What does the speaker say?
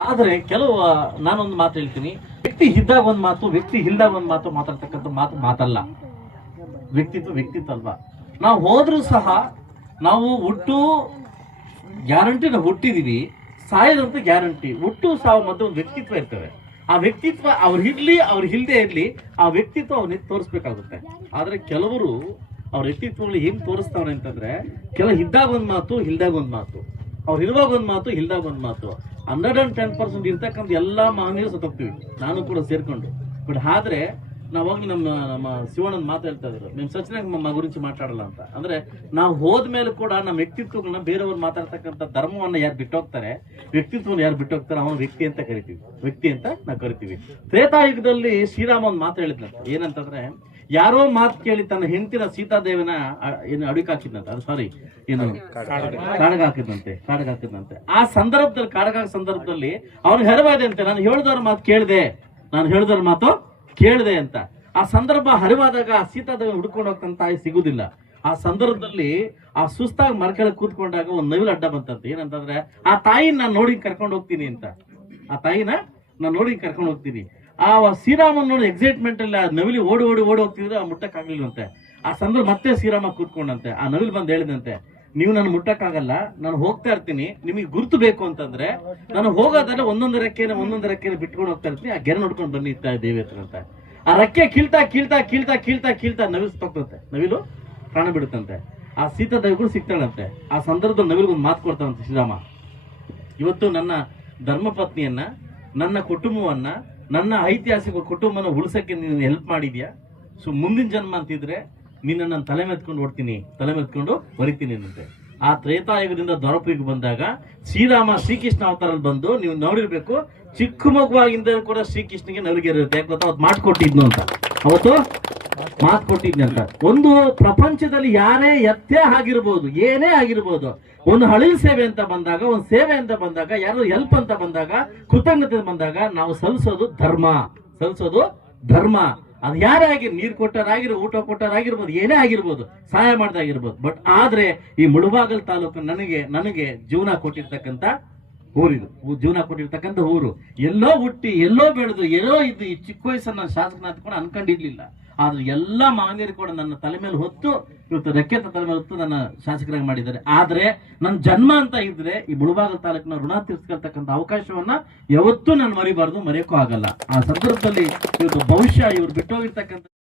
ಆದರೆ ಕೆಲವು ನಾನೊಂದು ಮಾತು ಹೇಳ್ತೀನಿ, ವ್ಯಕ್ತಿ ಇದ್ದಾಗ ಒಂದು ಮಾತು, ವ್ಯಕ್ತಿ ಇಲ್ದಾಗ ಒಂದು ಮಾತು ಮಾತಾಡ್ತಕ್ಕಂಥ ಮಾತಲ್ಲ. ವ್ಯಕ್ತಿತ್ವ ಅಲ್ವಾ. ನಾವು ಹೋದ್ರೂ ಸಹ ನಾವು ಹುಟ್ಟು ಗ್ಯಾರಂಟಿ, ನಾವು ಹುಟ್ಟಿದೀವಿ, ಸಾಯದಂತ ಗ್ಯಾರಂಟಿ. ಹುಟ್ಟು ಸಾವು ಮಧ್ಯೆ ಒಂದು ವ್ಯಕ್ತಿತ್ವ ಇರ್ತವೆ. ಆ ವ್ಯಕ್ತಿತ್ವ ಅವ್ರು ಇರ್ಲಿ ಅವ್ರು ಇಲ್ದೇ ಇರ್ಲಿ, ಆ ವ್ಯಕ್ತಿತ್ವ ಅವ್ರಿಗೆ ತೋರಿಸ್ಬೇಕಾಗುತ್ತೆ. ಆದ್ರೆ ಕೆಲವರು ಅವ್ರ ವ್ಯಕ್ತಿತ್ವಗಳು ಹೆಂಗ್ ತೋರಿಸ್ತಾವ್ರೆ ಅಂತಂದ್ರೆ, ಇದ್ದಾಗ ಒಂದು ಮಾತು, ಇಲ್ದಾಗ ಒಂದು ಮಾತು, ಅವ್ರು ಇರುವಾಗ ಒಂದು ಮಾತು, ಇಲ್ದಾಗ ಒಂದು ಮಾತು. 110% ಇರ್ತಕ್ಕಂಥ ಎಲ್ಲಾ ಮಹನೀಯರು ಸತ್ತೋಗ್ತೀವಿ, ನಾನು ಕೂಡ ಸೇರ್ಕೊಂಡು. ಬಟ್ ಆದ್ರೆ ನಾವಾಗ್ಲೂ ನಮ್ಮ ಶಿವಣ್ಣನ ಮಾತು ಹೇಳ್ತಾ ಇದ್ರು, ನಿಮ್ ಸಚಿನಾಗ ನಮ್ಮ ಗುరించి ಮಾತಾಡಲ್ಲ ಅಂತ. ಅಂದ್ರೆ ನಾವು ಹೋದ್ಮೇಲೆ ಕೂಡ ನಮ್ಮ ವ್ಯಕ್ತಿತ್ವಗಳನ್ನ ಬೇರೆಯವ್ರು ಮಾತಾಡ್ತಕ್ಕಂಥ ಧರ್ಮವನ್ನ ಯಾರು ಬಿಟ್ಟೋಗ್ತಾರೆ, ವ್ಯಕ್ತಿತ್ವನ ಯಾರು ಬಿಟ್ಟೋಗ್ತಾರೆ, ಅವನು ವ್ಯಕ್ತಿ ಅಂತ ಕರಿತೀವಿ, ವ್ಯಕ್ತಿ ಅಂತ ನಾವು ಕರಿತೀವಿ. ತ್ರೇತಾಯುಗದಲ್ಲಿ ಶ್ರೀರಾಮ ಒಂದು ಮಾತು ಹೇಳಿದ್ನಂತ, ಏನಂತಂದ್ರೆ, ಯಾರೋ ಮಾತು ಕೇಳಿ ತನ್ನ ಹೆಂಡತಿನ ಸೀತಾದೇವಿನ ಏನು ಅಡುಗೆ ಹಾಕಿದ್ನಂತೆ, ಅದು ಸಾರಿ ಏನು ಕಾಡಗ ಹಾಕಿದ್ನಂತೆ. ಆ ಸಂದರ್ಭದಲ್ಲಿ ಕಾಡಗ ಸಂದರ್ಭದಲ್ಲಿ ಅವ್ನಿಗೆ ಹರಿವಾದೆ ಅಂತೆ, ನಾನು ಹೇಳಿದವ್ರ ಮಾತು ಕೇಳಿದೆ ಅಂತ. ಆ ಸಂದರ್ಭ ಹರಿವಾದಾಗ ಸೀತಾದೇವಿ ಹುಡ್ಕೊಂಡು ಹೋಗ್ತಂತ ತಾಯಿ ಸಿಗುದಿಲ್ಲ. ಆ ಸಂದರ್ಭದಲ್ಲಿ ಆ ಸುಸ್ತಾಗಿ ಮರಕೆಳಗೆ ಕೂತ್ಕೊಂಡಾಗ ಒಂದು ನವಿಲು ಅಡ್ಡ ಬಂತಂತೆ. ಏನಂತಂದ್ರೆ, ಆ ತಾಯಿನ ನಾನು ನೋಡಿ ಕರ್ಕೊಂಡು ಹೋಗ್ತೀನಿ ಅಂತ. ಆ ತಾಯಿನ ನಾನು ನೋಡಿ ಕರ್ಕೊಂಡು ಹೋಗ್ತೀನಿ. ಆ ಶ್ರೀರಾಮನ್ ನೋಡಿ ಎಕ್ಸೈಟ್ಮೆಂಟ್ ಅಲ್ಲಿ ಆ ನವಿಲಿ ಓಡಿ ಹೋಗ್ತಿದ್ರೆ ಆ ಮುಟ್ಟಕ್ಕಾಗ್ಲಿಲ್ಲಂತೆ. ಆ ಸಂದರ್ಭ ಮತ್ತೆ ಶ್ರೀರಾಮ ಕೂತ್ಕೊಂಡಂತೆ. ಆ ನವಿಲ್ ಬಂದು ಹೇಳಿದಂತೆ, ನೀವು ನಾನು ಮುಟ್ಟಕ್ಕಾಗಲ್ಲ, ನಾನು ಹೋಗ್ತಾ ಇರ್ತೀನಿ, ನಿಮಗೆ ಗುರುತು ಬೇಕು ಅಂತಂದ್ರೆ ನಾನು ಹೋಗೋದಲ್ಲ ಒಂದೊಂದು ರೆಕ್ಕೆನ ಬಿಟ್ಕೊಂಡು ಹೋಗ್ತಾ ಇರ್ತೀನಿ, ಆ ಗೆರೆ ನೋಡ್ಕೊಂಡು ಬನ್ನಿ ದೇವಿ ಹತ್ರ ಅಂತ. ಆ ರೆಕ್ಕೆ ಕೀಳ್ತಾ ನವಿಲು ತಗ್ತಂತೆ, ನವಿಲು ಪ್ರಾಣ ಬಿಡುತ್ತಂತೆ. ಆ ಸೀತಾದೇವಿಗಳು ಸಿಗ್ತಾಳಂತೆ. ಆ ಸಂದರ್ಭದಲ್ಲಿ ನವಿಲಿಗೊಂದು ಮಾತು ಕೊಡ್ತಾವಂತೆ ಶ್ರೀರಾಮ, ಇವತ್ತು ನನ್ನ ಧರ್ಮಪತ್ನಿಯನ್ನ, ನನ್ನ ಕುಟುಂಬವನ್ನ, ನನ್ನ ಐತಿಹಾಸಿಕ ಕುಟುಂಬನ ಉಳಿಸಕ್ಕೆ ನೀನು ಹೆಲ್ಪ್ ಮಾಡಿದ್ಯಾ. ಸೊ ಮುಂದಿನ ಜನ್ಮ ಅಂತಿದ್ರೆ ನಿನ್ನ ನಾನು ತಲೆ ಮೆತ್ಕೊಂಡು ಹೊರಿತೀನಿ ಅಂತೆ. ಆ ತ್ರೇತಾಯುಗದಿಂದ ದ್ವಾಪರಯುಗ ಬಂದಾಗ ಶ್ರೀಕೃಷ್ಣ ಅವತಾರಲ್ಲಿ ಬಂದು ನೀವು ನೋಡಿರ್ಬೇಕು, ಚಿಕ್ಕ ಮಗುವಾಗಿಂದ ಕೂಡ ಶ್ರೀಕೃಷ್ಣಗೆ ನವಿಲಿಗೆ ಇರುತ್ತೆ. ಯಾಕೆ ಗೊತ್ತಾ, ಅವತ್ತು ಮಾತು ಕೊಟ್ಟಿದ್ನು ಅಂತ. ಒಂದು ಪ್ರಪಂಚದಲ್ಲಿ ಯಾರೇ ಎತ್ತೇ ಆಗಿರ್ಬೋದು, ಏನೇ ಆಗಿರ್ಬೋದು, ಒಂದು ಹಳಿಲ್ ಸೇವೆ ಅಂತ ಬಂದಾಗ, ಒಂದು ಸೇವೆ ಅಂತ ಬಂದಾಗ, ಯಾರು ಹೆಲ್ಪ್ ಅಂತ ಬಂದಾಗ, ಕೃತಜ್ಞತೆ ಬಂದಾಗ ನಾವು ಸಲ್ಲಿಸೋದು ಧರ್ಮ. ಅದು ಯಾರೇ ಆಗಿರ್, ನೀರು ಕೊಟ್ಟರಾಗಿರ್ಬೋದು, ಊಟ ಕೊಟ್ಟರಾಗಿರ್ಬೋದು, ಏನೇ ಆಗಿರ್ಬೋದು, ಸಹಾಯ ಮಾಡ್ದಾಗಿರ್ಬೋದು. ಬಟ್ ಆದ್ರೆ ಈ ಮುಳಬಾಗಲ್ ತಾಲೂಕು ನನಗೆ ಜೀವನ ಕೊಟ್ಟಿರ್ತಕ್ಕಂಥ ಊರು. ಎಲ್ಲೋ ಹುಟ್ಟಿ, ಎಲ್ಲೋ ಬೆಳೆದು, ಎಲ್ಲೋ ಇದ್ದು ಈ ಚಿಕ್ಕ ವಯಸ್ಸನ್ನ ಶಾಸಕನಾಥ ಕೂಡ ಅನ್ಕೊಂಡಿರ್ಲಿಲ್ಲ. ಆದ್ರೆ ಎಲ್ಲಾ ಮಹನೀಯರು ಕೂಡ ನನ್ನ ತಲೆ ಮೇಲೆ ಹೊತ್ತು, ಇವತ್ತು ರೆಕ್ಕೆ ತಲೆ ಮೇಲೆ ಹೊತ್ತು ನನ್ನ ಶಾಸಕರಾಗಿ ಮಾಡಿದ್ದಾರೆ. ಆದ್ರೆ ನನ್ನ ಜನ್ಮ ಅಂತ ಇದ್ರೆ ಈ ಮುಳಬಾಗಲ್ ತಾಲೂಕಿನ ಋಣ ತೀರ್ಸ್ಕೊಳ್ತಕ್ಕಂಥ ಅವಕಾಶವನ್ನ ಯಾವತ್ತೂ ನಾನು ಮರಿಬಾರ್ದು, ಮರೆಯೋಕ್ಕೂ ಆಗಲ್ಲ. ಆ ಸಂದರ್ಭದಲ್ಲಿ ಇವತ್ತು ಬಹುಶಃ ಇವ್ರು ಬಿಟ್ಟೋಗಿರ್ತಕ್ಕಂಥ